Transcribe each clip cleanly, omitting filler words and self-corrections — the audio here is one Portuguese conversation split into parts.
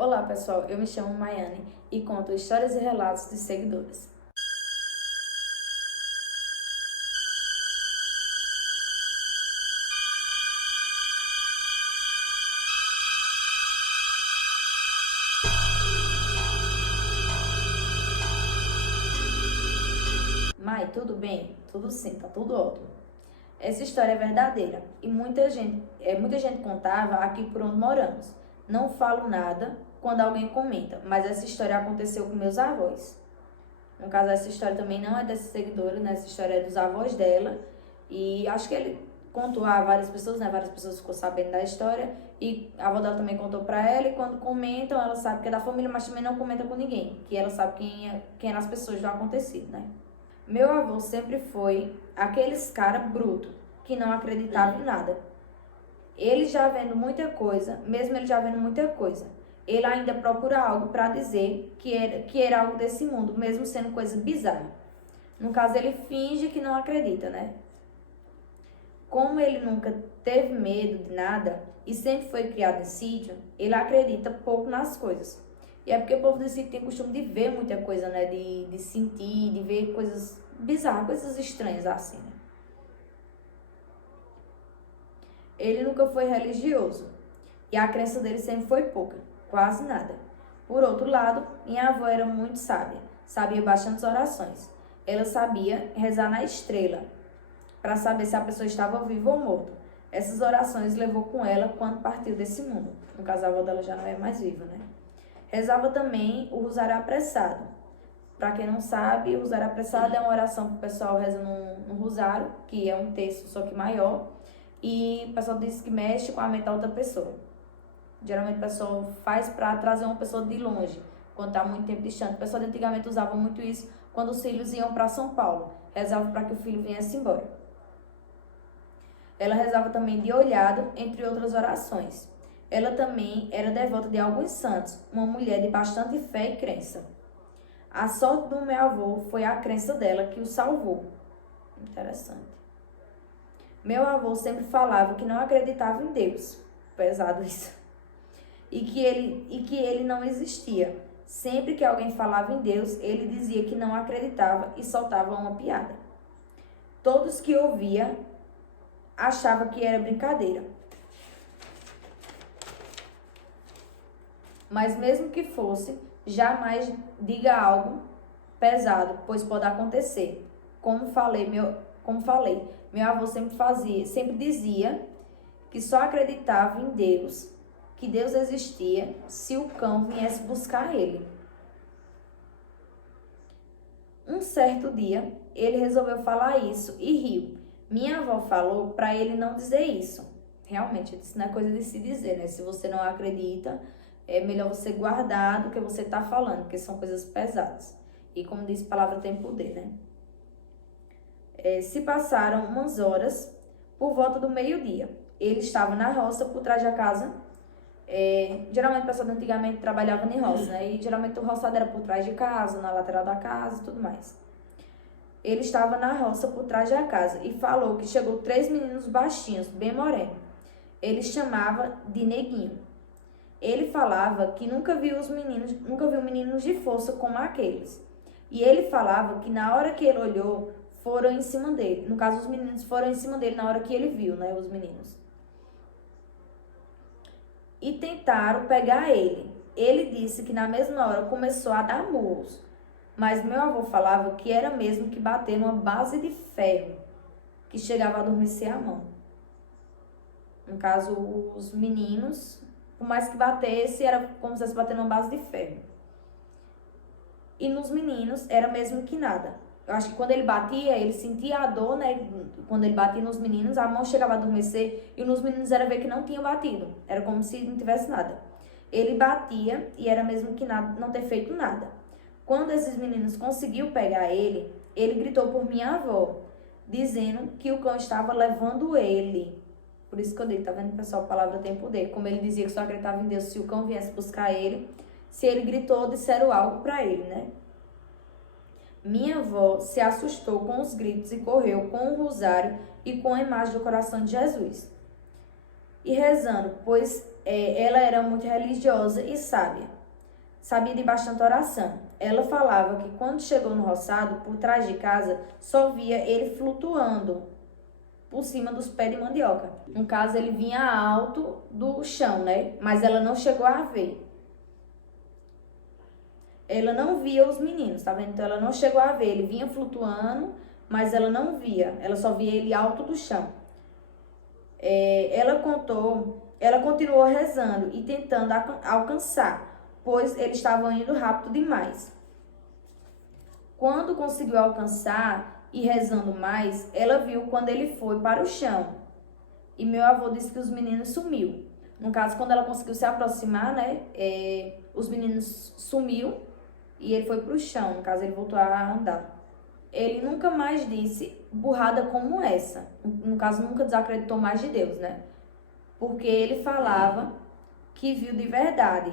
Olá pessoal, eu me chamo Maiane e conto histórias e relatos de seguidores. Mai, tudo bem? Tudo sim, tá tudo ótimo. Essa história é verdadeira e muita gente contava aqui por onde moramos. Não falo nada quando alguém comenta, mas essa história aconteceu com meus avós. No caso, essa história também não é dessa seguidora, né? Essa história é dos avós dela. E acho que ele contou a várias pessoas, né? Várias pessoas ficou sabendo da história. E a avó dela também contou pra ela. E quando comentam, ela sabe que é da família, mas também não comenta com ninguém. Que ela sabe quem eram as pessoas do acontecido, né? Meu avô sempre foi aqueles cara bruto, que não acreditava em nada. Ele já vendo muita coisa, mesmo ele já vendo muita coisa, ele ainda procura algo para dizer que era algo desse mundo, mesmo sendo coisa bizarra. No caso, ele finge que não acredita, né? Como ele nunca teve medo de nada e sempre foi criado em sítio, ele acredita pouco nas coisas. E é porque o povo do sítio tem costume de ver muita coisa, né? De sentir, de ver coisas bizarras, coisas estranhas assim, né? Ele nunca foi religioso e a crença dele sempre foi pouca, quase nada. Por outro lado, minha avó era muito sábia, sabia bastantes orações. Ela sabia rezar na estrela para saber se a pessoa estava viva ou morta. Essas orações levou com ela quando partiu desse mundo. No caso, a avó dela já não é mais viva, né? Rezava também o rosário apressado. Para quem não sabe, o rosário apressado é uma oração que o pessoal reza no rosário, que é um texto só que maior, e o pessoal diz que mexe com a mente da outra pessoa. Geralmente o pessoal faz para trazer uma pessoa de longe, quando está muito tempo distante. O pessoal de antigamente usava muito isso quando os filhos iam para São Paulo. Rezava para que o filho viesse embora. Ela rezava também de olhado, entre outras orações. Ela também era devota de alguns santos, uma mulher de bastante fé e crença. A sorte do meu avô foi a crença dela que o salvou. Interessante. Meu avô sempre falava que não acreditava em Deus. Pesado isso. E que ele não existia. Sempre que alguém falava em Deus, ele dizia que não acreditava e soltava uma piada. Todos que ouvia achavam que era brincadeira. Mas mesmo que fosse, jamais diga algo pesado, pois pode acontecer. Meu avô sempre dizia que só acreditava em Deus, que Deus existia, se o cão viesse buscar ele. Um certo dia, ele resolveu falar isso e riu. Minha avó falou para ele não dizer isso. Realmente, isso não é coisa de se dizer, né? Se você não acredita, é melhor você guardar do que você está falando, porque são coisas pesadas. E como diz, palavra tem poder, né? Se passaram umas horas por volta do meio-dia. Ele estava na roça por trás da casa. Geralmente, o pessoal antigamente trabalhava em roça, né? E geralmente o roçado era por trás de casa, na lateral da casa e tudo mais. Ele estava na roça por trás da casa e falou que chegou 3 meninos baixinhos, bem morenos. Ele chamava de neguinho. Ele falava que nunca viu meninos de força como aqueles. E ele falava que na hora que ele olhou, foram em cima dele. No caso, os meninos foram em cima dele na hora que ele viu, né? Os meninos. E tentaram pegar ele. Ele disse que na mesma hora começou a dar murros. Mas meu avô falava que era mesmo que bater numa base de ferro, que chegava a adormecer a mão. No caso, os meninos, por mais que batesse, era como se fosse bater numa base de ferro. E nos meninos, era mesmo que nada. Eu acho que quando ele batia, ele sentia a dor, né? Quando ele batia nos meninos, a mão chegava a adormecer. E nos meninos era ver que não tinha batido. Era como se não tivesse nada. Ele batia e era mesmo que nada, não ter feito nada. Quando esses meninos conseguiu pegar ele, ele gritou por minha avó, dizendo que o cão estava levando ele. Por isso que eu digo, tá vendo, pessoal? A palavra tem poder. Como ele dizia que só acreditava em Deus se o cão viesse buscar ele. Se ele gritou, disseram algo para ele, né? Minha avó se assustou com os gritos e correu com o rosário e com a imagem do coração de Jesus. E rezando, pois ela era muito religiosa e sábia. Sabia de bastante oração. Ela falava que quando chegou no roçado, por trás de casa, só via ele flutuando por cima dos pés de mandioca. No caso, ele vinha alto do chão, né? Mas ela não chegou a ver. Ela não via os meninos, tá vendo? Então, ela não chegou a ver. Ele vinha flutuando, mas ela não via. Ela só via ele alto do chão. Ela continuou rezando e tentando alcançar, pois eles estavam indo rápido demais. Quando conseguiu alcançar e rezando mais, ela viu quando ele foi para o chão. E meu avô disse que os meninos sumiu. No caso, quando ela conseguiu se aproximar, né, os meninos sumiu e ele foi para o chão. No caso, ele voltou a andar. Ele nunca mais disse burrada como essa. No caso, nunca desacreditou mais de Deus, né? Porque ele falava que viu de verdade.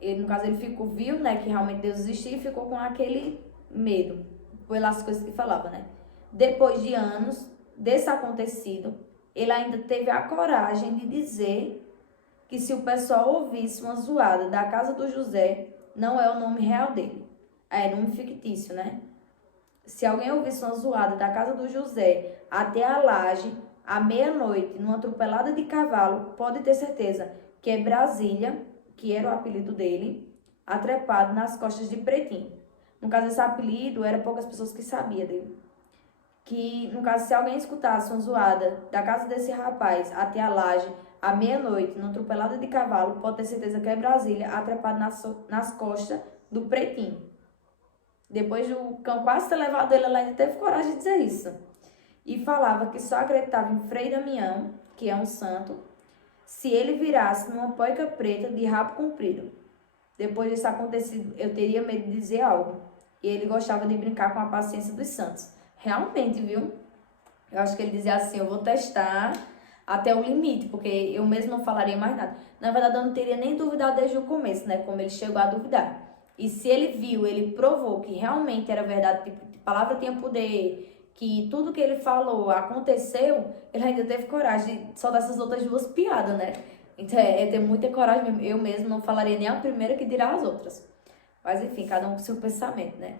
Ele, no caso, ele viu, né, que realmente Deus existia e ficou com aquele medo pelas coisas que falava, né? Depois de anos desse acontecido, ele ainda teve a coragem de dizer que se o pessoal ouvisse uma zoada da casa do José, não é o nome real dele. É nome fictício, né? Se alguém ouvisse uma zoada da casa do José até a laje, à meia-noite, numa atropelada de cavalo, pode ter certeza que é Brasília, que era o apelido dele, atrepado nas costas de Pretinho. No caso, esse apelido, era poucas pessoas que sabiam dele. Que, no caso, se alguém escutasse uma zoada da casa desse rapaz até a laje, à meia-noite, numa atropelada de cavalo, pode ter certeza que é Brasília, atrepado nas costas do Pretinho. Depois do cão quase ter levado ele, ela ainda teve coragem de dizer isso. E falava que só acreditava em Frei Damião, que é um santo, se ele virasse numa poica preta de rabo comprido. Depois disso acontecido, eu teria medo de dizer algo. E ele gostava de brincar com a paciência dos santos. Realmente, viu? Eu acho que ele dizia assim, eu vou testar até o limite, porque eu mesmo não falaria mais nada. Na verdade, eu não teria nem duvidado desde o começo, né? Como ele chegou a duvidar. E se ele viu, ele provou que realmente era verdade, tipo, a palavra tinha poder, que tudo que ele falou aconteceu, ele ainda teve coragem de soltar essas outras duas piadas, né? Então é ter muita coragem mesmo. Eu mesmo não falaria nem a primeira que dirá as outras. Mas enfim, cada um com seu pensamento, né?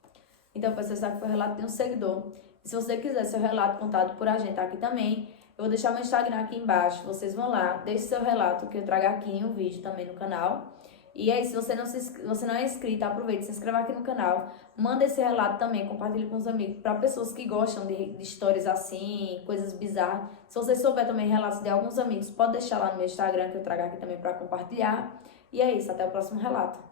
Então, para você saber que foi o relato de um seguidor. E se você quiser seu relato contado por a gente aqui também, eu vou deixar meu Instagram aqui embaixo. Vocês vão lá, deixe seu relato que eu trago aqui em um vídeo também no canal. E aí, se você não é inscrito, aproveite, se inscreva aqui no canal. Manda esse relato também, compartilhe com os amigos. Para pessoas que gostam de histórias assim, coisas bizarras. Se você souber também relatos de alguns amigos, pode deixar lá no meu Instagram que eu trago aqui também para compartilhar. E é isso, até o próximo relato.